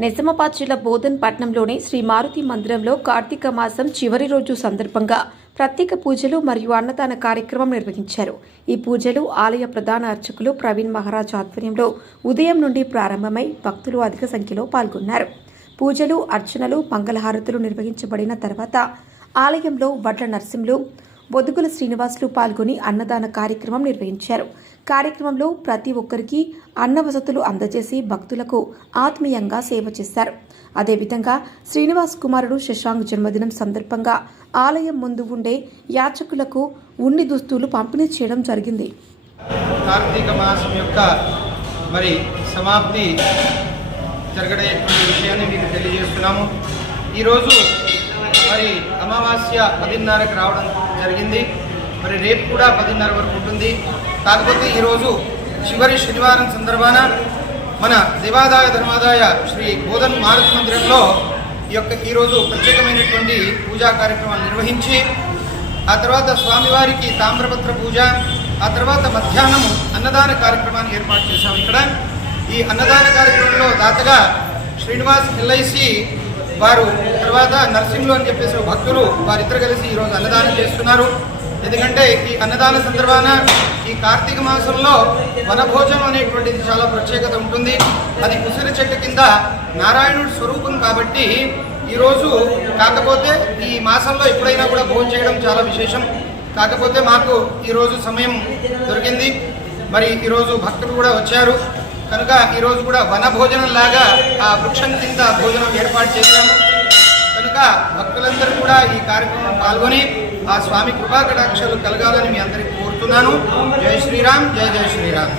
నిజామాబాద్ జిల్లా బోధన్ పట్నంలోని శ్రీ మారుతి మందిరంలో కార్తీక మాసం చివరి రోజు సందర్భంగా ప్రత్యేక పూజలు మరియు అన్నదాన కార్యక్రమం నిర్వహించారు. ఈ పూజలు ఆలయ ప్రధాన అర్చకులు ప్రవీణ్ మహారాజ్ ఆధ్వర్యంలో ఉదయం నుండి ప్రారంభమై భక్తులు అధిక సంఖ్యలో పాల్గొన్నారు. పూజలు అర్చనలు మంగళహారతులు నిర్వహించబడిన తర్వాత ఆలయంలో వడ్ల నరసింహులు బొదుగుల శ్రీనివాసులు పాల్గొని అన్నదాన కార్యక్రమం నిర్వహించారు. కార్యక్రమంలో ప్రతి ఒక్కరికి అన్న వసతులు అందజేసి భక్తులకు ఆత్మీయంగా సేవ చేశారు. అదేవిధంగా శ్రీనివాస్ కుమారుడు శశాంక్ జన్మదినం సందర్భంగా ఆలయం ముందు ఉండే యాచకులకు ఉన్ని దుస్తులు పంపిణీ చేయడం జరిగింది. కార్తీక మాసం యొక్క మరి సమాప్తి జరగడేటువంటి విషయాన్ని మీకు తెలియజేస్తున్నాము. ఈరోజు మరి అమావాస్య పదిన్నరకు రావడం జరిగింది. మరి రేపు కూడా పదిన్నర వరకు ఉంటుంది. కాకపోతే ఈరోజు చివరి శనివారం సందర్భాన మన దేవాదాయ ధర్మాదాయ శ్రీ బోధన్ మారుతి మందిరంలో ఈ యొక్క ఈరోజు ప్రత్యేకమైనటువంటి పూజా కార్యక్రమాలు నిర్వహించి ఆ తర్వాత స్వామివారికి తామ్రపత్ర పూజ ఆ తర్వాత మధ్యాహ్నం అన్నదాన కార్యక్రమాన్ని ఏర్పాటు చేశాం ఇక్కడ. ఈ అన్నదాన కార్యక్రమంలో దాతగా శ్రీనివాస్ ఎల్ఐసి వారు తర్వాత నర్సింగ్లు అని చెప్పేసి భక్తులు వారిద్దరు కలిసి ఈరోజు అన్నదానం చేస్తున్నారు. ఎందుకంటే ఈ అన్నదాన సందర్భాన ఈ కార్తీక మాసంలో వనభోజనం అనేటువంటిది చాలా ప్రత్యేకత ఉంటుంది. అది ఉసిరి చెట్టు కింద నారాయణుడి స్వరూపం కాబట్టి ఈరోజు కాకపోతే ఈ మాసంలో ఎప్పుడైనా కూడా భోజనం చేయడం చాలా విశేషం. కాకపోతే మాకు ఈరోజు సమయం దొరికింది. మరి ఈరోజు భక్తులు కూడా వచ్చారు. కనుక ఈరోజు కూడా వన భోజనం లాగా ఆ వృక్షం కింద భోజనం ఏర్పాటు చేశాము. కనుక భక్తులందరూ కూడా ఈ కార్యక్రమంలో పాల్గొని ఆ స్వామి కృపా కటాక్షలు కలగాలని మీ అందరికీ కోరుతున్నాను. జై శ్రీరామ్ జై జై శ్రీరామ్.